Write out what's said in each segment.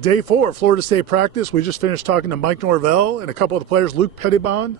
Day 4, Florida State practice. We just finished talking to Mike Norvell and a couple of the players. Luke Pettibon,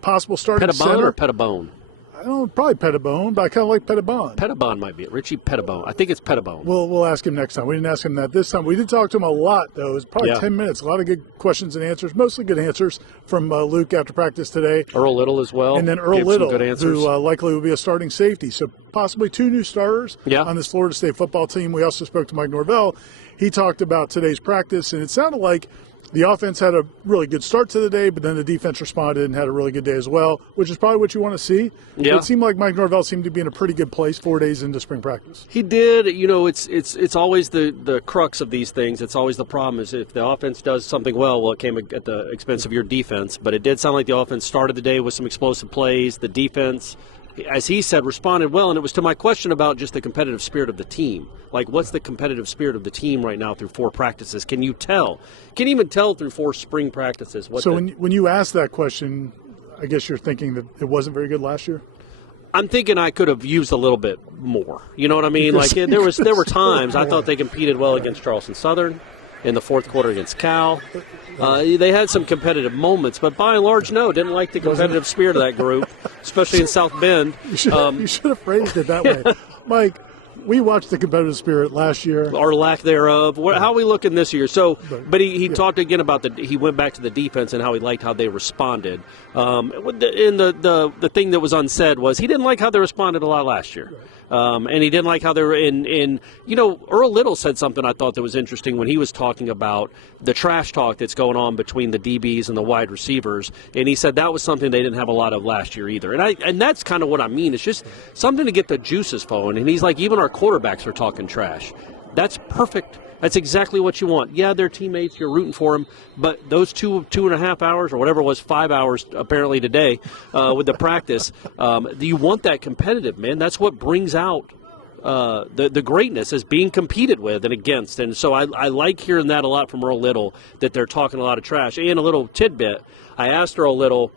possible starting Pettibon center. or Pettibone? I don't know, probably Pettibon, but I kind of like Pettibon. Pettibon might be it. Richie Pettibon. I think it's Pettibon. We'll ask him next time. We didn't ask him that this time. We did talk to him a lot, though. It was probably 10 minutes. A lot of good questions and answers, mostly good answers from Luke after practice today. Earl Little as well. And then Earl Little, good answers. who likely will be a starting safety. So possibly 2 new starters on this Florida State football team. We also spoke to Mike Norvell. He talked about today's practice, and it sounded like the offense had a really good start to the day, but then the defense responded and had a really good day as well, which is probably what you want to see. Yeah. It seemed like Mike Norvell seemed to be in a pretty good place 4 days into spring practice. He did. You know, it's always the crux of these things. It's always the problem is if the offense does something well, it came at the expense of your defense. But it did sound like the offense started the day with some explosive plays. The defense, as he said, responded well, and it was to my question about just the competitive spirit of the team. Like, what's the competitive spirit of the team right now through 4 practices? Can you tell? Can you even tell through 4 spring practices? When you ask that question, I guess you're thinking that it wasn't very good last year? I'm thinking I could have used a little bit more. You know what I mean? Like, there were times I thought they competed well against Charleston Southern in the fourth quarter against Cal. They had some competitive moments, but by and large, no, didn't like the competitive spirit of that group, especially in South Bend. You should have phrased it that way. Mike, we watched the competitive spirit last year. Or lack thereof. How are we looking this year? So, but he talked again about he went back to the defense and how he liked how they responded. And the thing that was unsaid was he didn't like how they responded a lot last year. And he didn't like how they were Earl Little said something I thought that was interesting when he was talking about the trash talk that's going on between the DBs and the wide receivers. And he said that was something they didn't have a lot of last year either. And that's kind of what I mean. It's just something to get the juices flowing. And he's like, even our quarterbacks are talking trash. That's perfect. That's exactly what you want. Yeah, they're teammates. You're rooting for them. But those 2.5 hours or whatever it was, 5 hours apparently today with the practice, you want that competitive, man. That's what brings out the greatness is being competed with and against. And so I like hearing that a lot from Earl Little, that they're talking a lot of trash. And a little tidbit, I asked Earl Little,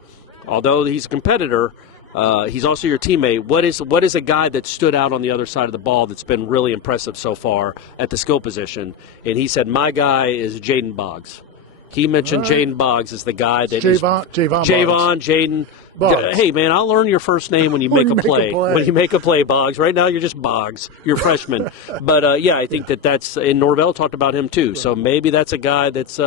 although he's a competitor, he's also your teammate. What is a guy that stood out on the other side of the ball that's been really impressive so far at the skill position? And he said, my guy is Jaden Boggs. He mentioned Jaden Boggs as the guy that Jaden. Hey, man, I'll learn your first name when you make a play. When you make a play, Boggs. Right now, you're just Boggs. You're a freshman. But, I think that's – and Norvell talked about him too. So maybe that's a guy that's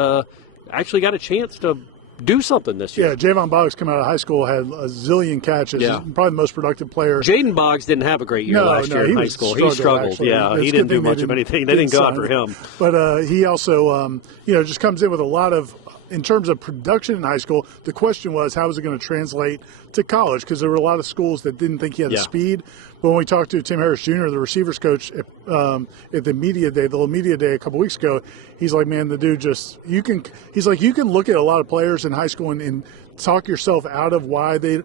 actually got a chance to – do something this year. Yeah, Javon Boggs came out of high school, had a zillion catches, probably the most productive player. Jaden Boggs didn't have a great year last year in high school. He struggled. Actually. He didn't do much of anything. They didn't go after him. But he also, just comes in with a lot of, in terms of production in high school, the question was, how is it going to translate to college? Because there were a lot of schools that didn't think he had the speed. But when we talked to Tim Harris Jr., the receivers coach, at the media day, the little media day a couple weeks ago, he's like, man, the dude you can look at a lot of players in high school and talk yourself out of why they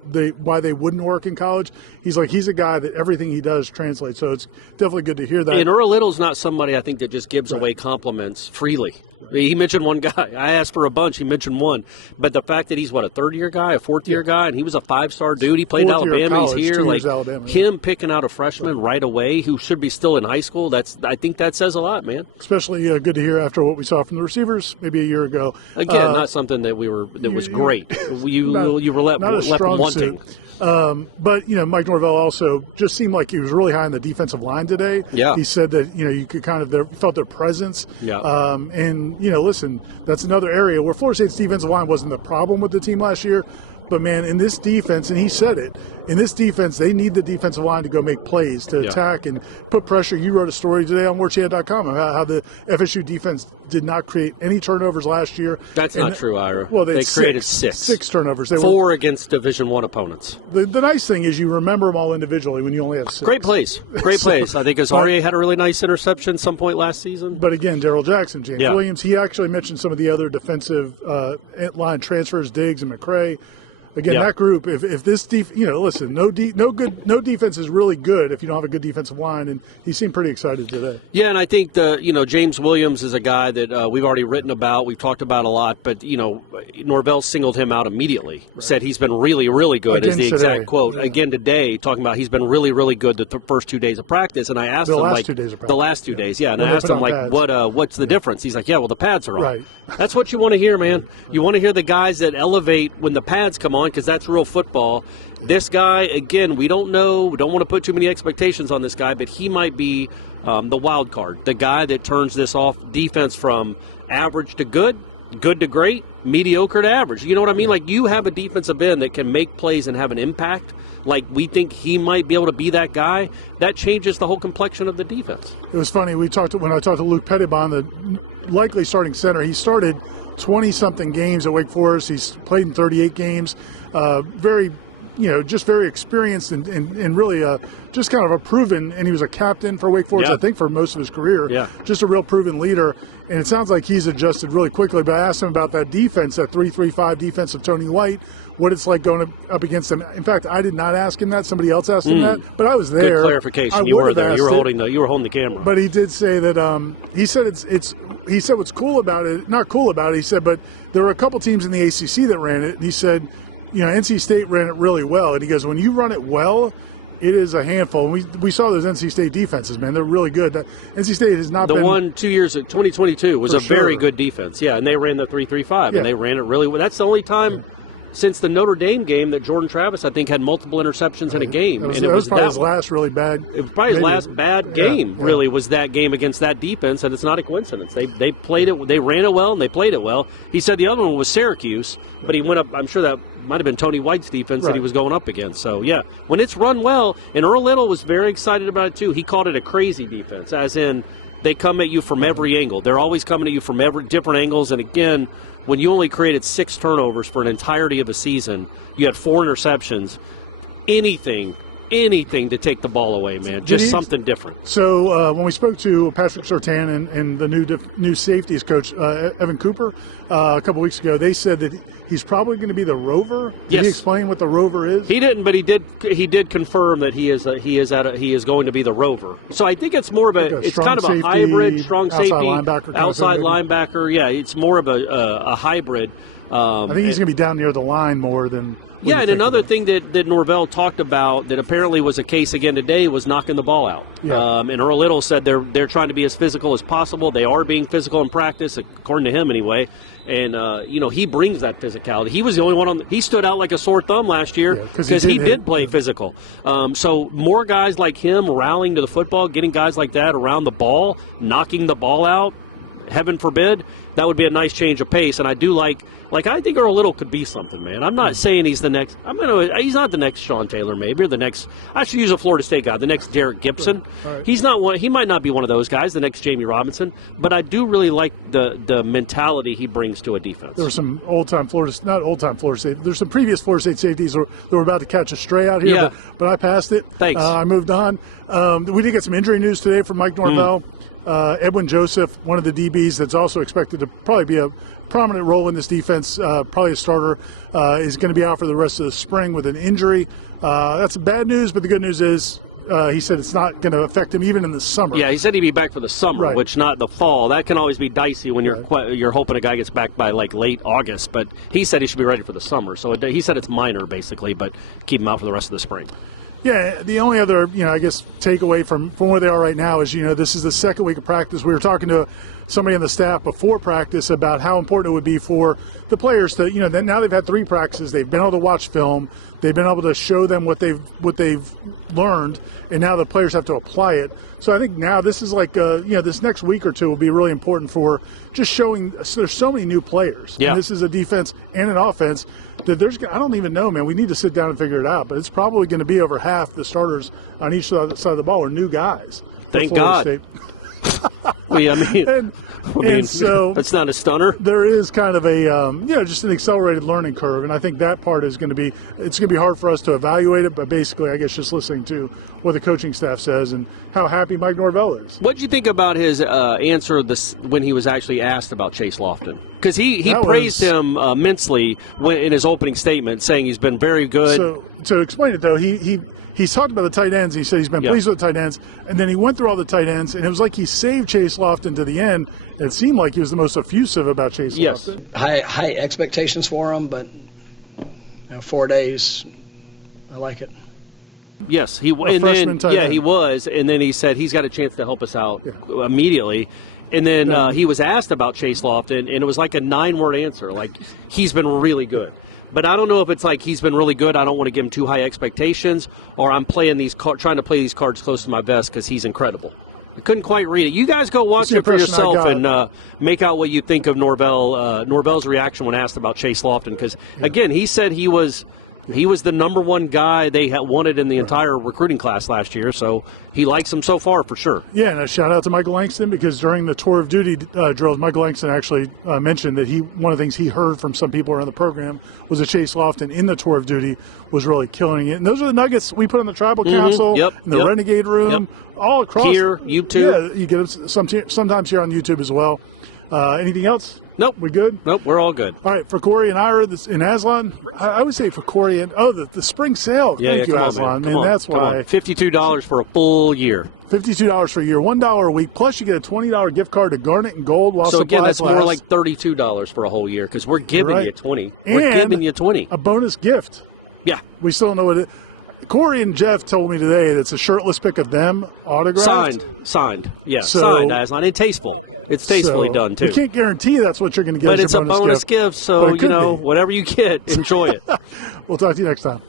wouldn't work in college. He's like, he's a guy that everything he does translates. So it's definitely good to hear that. And Earl Little's not somebody I think that just gives away compliments freely. He mentioned one guy. I asked for a bunch. He mentioned one. But the fact that he's, a third-year guy, a fourth-year guy, and he was a 5-star dude. He played at Alabama. He's here. Alabama, him picking out a freshman right away who should be still in high school, I think that says a lot, man. Especially good to hear after what we saw from the receivers maybe a year ago. Again, not something that was great. You were left wanting. But Mike Norvell also just seemed like he was really high on the defensive line today. Yeah. He said that you could felt their presence. Yeah. And listen, that's another area where Florida State's defensive line wasn't the problem with the team last year. But, man, in this defense, and he said it, in this defense, they need the defensive line to go make plays, to attack and put pressure. You wrote a story today on Warchant.com about how the FSU defense did not create any turnovers last year. That's not true, Ira. Well, they created 6. 6 turnovers. 4 against Division I opponents. The nice thing is you remember them all individually when you only have 6. Great plays. Great plays. I think Azaria had a really nice interception some point last season. But, again, Darrell Jackson, James Williams, he actually mentioned some of the other defensive line transfers, Diggs and McCray. again, that group, if this listen, no defense is really good if you don't have a good defensive line, and he seemed pretty excited today. Yeah, and I think James Williams is a guy that we've already written about, we've talked about a lot, but Norvell singled him out immediately. Right. Said he's been really, really good. Again is the today. Exact quote. Yeah. Again today, talking about he's been really, really good the first 2 days of practice, and I asked him the last 2 days, and I asked him like, what's the difference? He's like, yeah, well, the pads are on. Right. That's what you want to hear, man. You want to hear the guys that elevate when the pads come on, because that's real football. This guy, again, we don't know. We don't want to put too many expectations on this guy, but he might be the wild card, the guy that turns this defense from average to good to great, mediocre to average. You know what I mean? Like, you have a defensive end that can make plays and have an impact. Like, we think he might be able to be that guy. That changes the whole complexion of the defense. It was funny. When I talked to Luke Pettibon, the likely starting center, he started 20-something games at Wake Forest. He's played in 38 games. Just very experienced and really just kind of a proven, and he was a captain for Wake Forest, I think, for most of his career. Yeah. Just a real proven leader. And it sounds like he's adjusted really quickly. But I asked him about that defense, that 3-3-5 defense of Tony White, what it's like going up against them. In fact, I did not ask him that. Somebody else asked him that. But I was there. Good clarification. You were there. You were holding the camera. But he did say that he said what's cool about it, not cool about it, he said, but there were a couple teams in the ACC that ran it. And he said, NC State ran it really well. And he goes, when you run it well, it is a handful. And we saw those NC State defenses, man. They're really good. NC State has not been. The one 2 years at 2022 was a very good defense. Yeah, and they ran the 3-3-5, and they ran it really well. That's the only time since the Notre Dame game that Jordan Travis, I think, had multiple interceptions in a game. It was probably his last really bad. It was probably his last bad game, really, was that game against that defense, and it's not a coincidence. They played it, they ran it well, and they played it well. He said the other one was Syracuse, but he went up, I'm sure that might have been Tony White's defense that he was going up against. So, yeah, when it's run well, and Earl Little was very excited about it, too. He called it a crazy defense, as in they come at you from every angle. They're always coming at you from different angles, and again, when you only created 6 turnovers for an entirety of a season, you had 4 interceptions, anything to take the ball away, man. Just something different. So when we spoke to Patrick Surtain and the new safeties coach, Evan Cooper, a couple weeks ago, they said that he's probably going to be the rover. Did he explain what the rover is? He didn't, but he did confirm that he is going to be the rover. So I think it's more of it's kind of a hybrid, strong safety, outside linebacker. Yeah, it's more of a hybrid. I think he's going to be down near the line more than. Yeah, and another thing that Norvell talked about that apparently was a case again today was knocking the ball out. Yeah. And Earl Little said they're trying to be as physical as possible. They are being physical in practice, according to him anyway. And, he brings that physicality. He was the only one he stood out like a sore thumb last year because he did play physical. So more guys like him rallying to the football, getting guys like that around the ball, knocking the ball out, heaven forbid, that would be a nice change of pace. And I do I think Earl Little could be something, man. I'm not saying he's the next. He's not the next Sean Taylor, maybe, or the next. I should use a Florida State guy, the next Derek Gibson. Right. He's not one. He might not be one of those guys, the next Jamie Robinson. But I do really like the mentality he brings to a defense. There were some Florida State. There's some previous Florida State safeties that were about to catch a stray out here, but I passed it. Thanks. I moved on. We did get some injury news today from Mike Norvell. Edwin Joseph, one of the DBs that's also expected to probably be a prominent role in this defense, probably a starter, is going to be out for the rest of the spring with an injury. That's bad news, but the good news is he said it's not going to affect him even in the summer. Yeah, he said he'd be back for the summer, which not the fall. That can always be dicey when you're hoping a guy gets back by like late August, but he said he should be ready for the summer. So he said it's minor, basically, but keep him out for the rest of the spring. Yeah, the only other, I guess, takeaway from where they are right now is, this is the second week of practice. We were talking to somebody on the staff before practice about how important it would be for the players to, now they've had 3 practices. They've been able to watch film. They've been able to show them what they've learned, and now the players have to apply it. So I think now this is like, this next week or two will be really important for just showing. There's so many new players. Yeah. And this is a defense and an offense that I don't even know, man. We need to sit down and figure it out. But it's probably going to be over half the starters on each side of the ball are new guys. Thank God. and so that's not a stunner. There is kind of a just an accelerated learning curve, and I think that part is going to be hard for us to evaluate it. But basically, I guess just listening to what the coaching staff says and how happy Mike Norvell is. What did you think about his answer when he was actually asked about Chase Lofton? Because he praised him immensely in his opening statement, saying he's been very good. So to explain it though, he's talked about the tight ends. He said he's been pleased with the tight ends, and then he went through all the tight ends, and it was like he saved Chase Lofton to the end. And it seemed like he was the most effusive about Chase Lofton. High expectations for him, but 4 days, I like it. Yes, he was, and then he said he's got a chance to help us out immediately. And then he was asked about Chase Lofton, and it was like a 9-word answer, like he's been really good. But I don't know if it's like he's been really good, I don't want to give him too high expectations, or I'm trying to play these cards close to my vest because he's incredible. I couldn't quite read it. You guys go watch it for yourself and make out what you think of Norvell's reaction when asked about Chase Lofton. Because, again, he said he was the number one guy they wanted in the entire recruiting class last year, so he likes him so far for sure. Yeah, and a shout-out to Michael Langston, because during the tour of duty drills, Michael Langston actually mentioned that one of the things he heard from some people around the program was that Chase Lofton in the tour of duty was really killing it. And those are the nuggets we put on the Tribal Council, in the Renegade Room, all across. Here, YouTube. Yeah, you get them sometimes here on YouTube as well. Anything else? Nope. We good? Nope, we're all good. All right, for Corey and Ira in Aslan, I would say for Corey and the spring sale. Thank you, Aslan. That's why. $52 for a full year. $52 for a year, $1 a week, plus you get a $20 gift card to Garnet and Gold while so supplies again, that's last. more like $32 for a whole year because we're giving you 20. And we're giving you 20. A bonus gift. Yeah. We still don't know what it is. Corey and Jeff told me today that it's a shirtless pic of them autographed. Signed. Yeah, signed, Aslan. And tasteful. It's tastefully done, too. We can't guarantee that's what you're going to get. But it's a bonus gift, so, whatever you get, enjoy it. We'll talk to you next time.